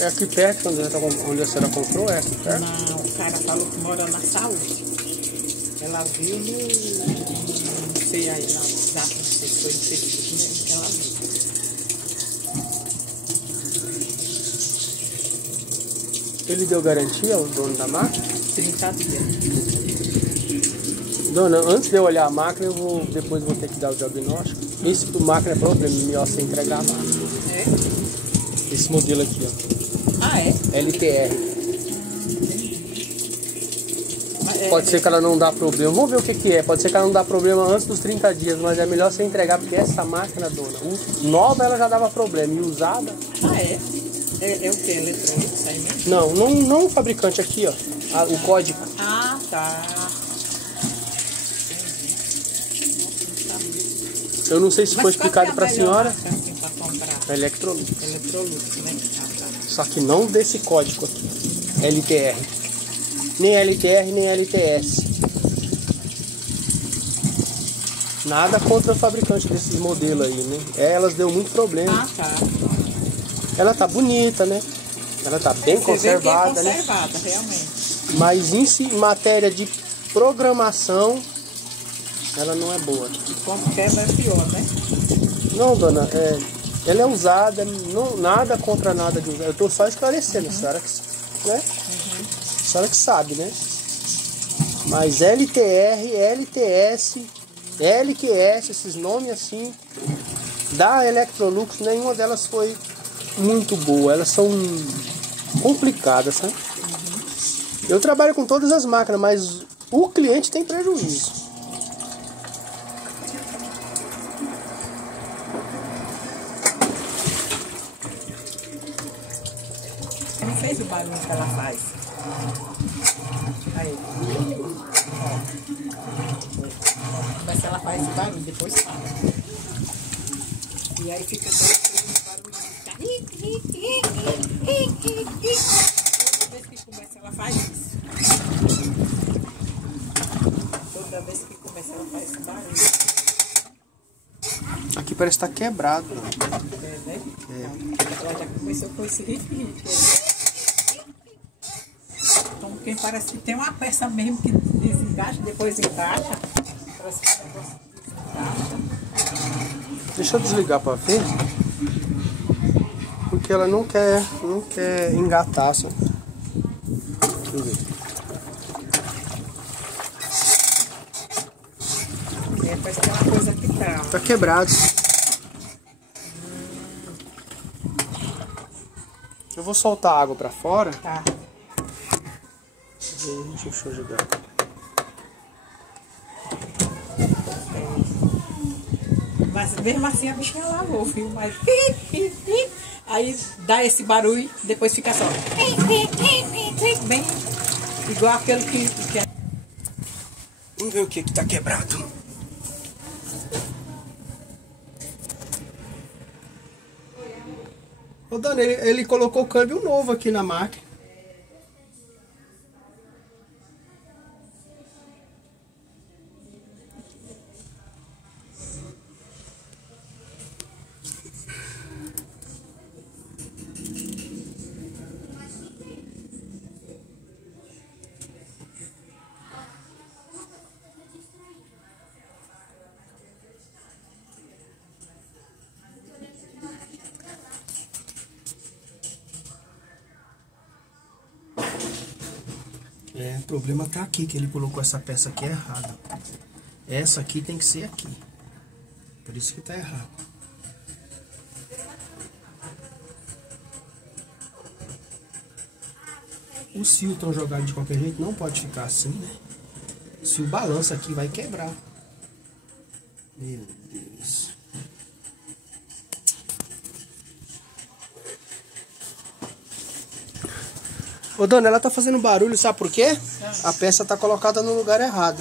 É aqui perto, onde a senhora comprou, é aqui perto? Não, o cara falou que mora na Saúde. Ela viu no... Não sei aí, na WhatsApp, não sei se foi no Facebook, né? Que ela viu. Ele deu garantia ao dono da máquina? 30 dias. Dona, antes de eu olhar a máquina, depois vou ter que dar o diagnóstico. Esse do máquina é problema, melhor você entregar a máquina. É? Esse modelo aqui, ó. Ah, é? LTR. Pode ser que ela não dá problema. Vamos ver o que que é. Pode ser que ela não dá problema antes dos 30 dias, mas é melhor você entregar, porque essa máquina, dona, nova ela já dava problema, e usada... Ah, é? É o que? Eletrônico, isso aí mesmo? Não o fabricante aqui, ó. O código. Ah, tá. Eu não sei se foi explicado pra senhora. Assim, pra comprar? Electrolux. Electrolux, né? Ah, tá. Só que não desse código aqui. LTR. Nem LTR, nem LTS. Nada contra o fabricante desses modelos aí, né? Elas deu muito problema. Ah, tá. Ela tá bonita, né? Ela tá bem conservada, né? Conservada, realmente. Mas em matéria de programação, ela não é boa. E como quebra é pior, né? Não, dona, ela é usada, nada contra nada de usar. Eu tô só esclarecendo, a senhora que, né? A senhora que sabe, né? Mas LTR, LTS, LQS, esses nomes assim, da Electrolux, nenhuma delas foi muito boa. Elas são complicadas, sabe? Eu trabalho com todas as máquinas, mas o cliente tem prejuízo. Não fez o barulho que ela faz. Aí. Ó. Mas ela faz esse barulho, depois fala. E aí fica todo esse barulho. Toda vez que começa, ela faz isso. Toda vez que começa, ela faz esse barulho. Aqui parece estar quebrado. É, né? Ela já começou com esse ritmo. Então, quem parece que tem uma peça mesmo que desencaixa, depois encaixa. Parece que o negócio desencaixa. Deixa eu desligar pra ver. Porque ela não quer engatar. Só. Deixa eu ver. É, parece que é uma coisa que tá. Tá quebrado. Eu vou soltar a água pra fora. Tá. Deixa eu ajudar. Mas mesmo assim a bichinha lavou, viu? Mas aí dá esse barulho, depois fica só. Bem igual aquele que é. Vamos ver o que tá quebrado. Ô Dani, ele colocou câmbio novo aqui na máquina. O problema tá aqui, que ele colocou essa peça aqui errada. Essa aqui tem que ser aqui. Por isso que tá errado. Os fios estão jogados de qualquer jeito, não pode ficar assim, né? Se o balança aqui vai quebrar. Meu Deus. Ô dona, ela tá fazendo barulho, sabe por quê? A peça tá colocada no lugar errado.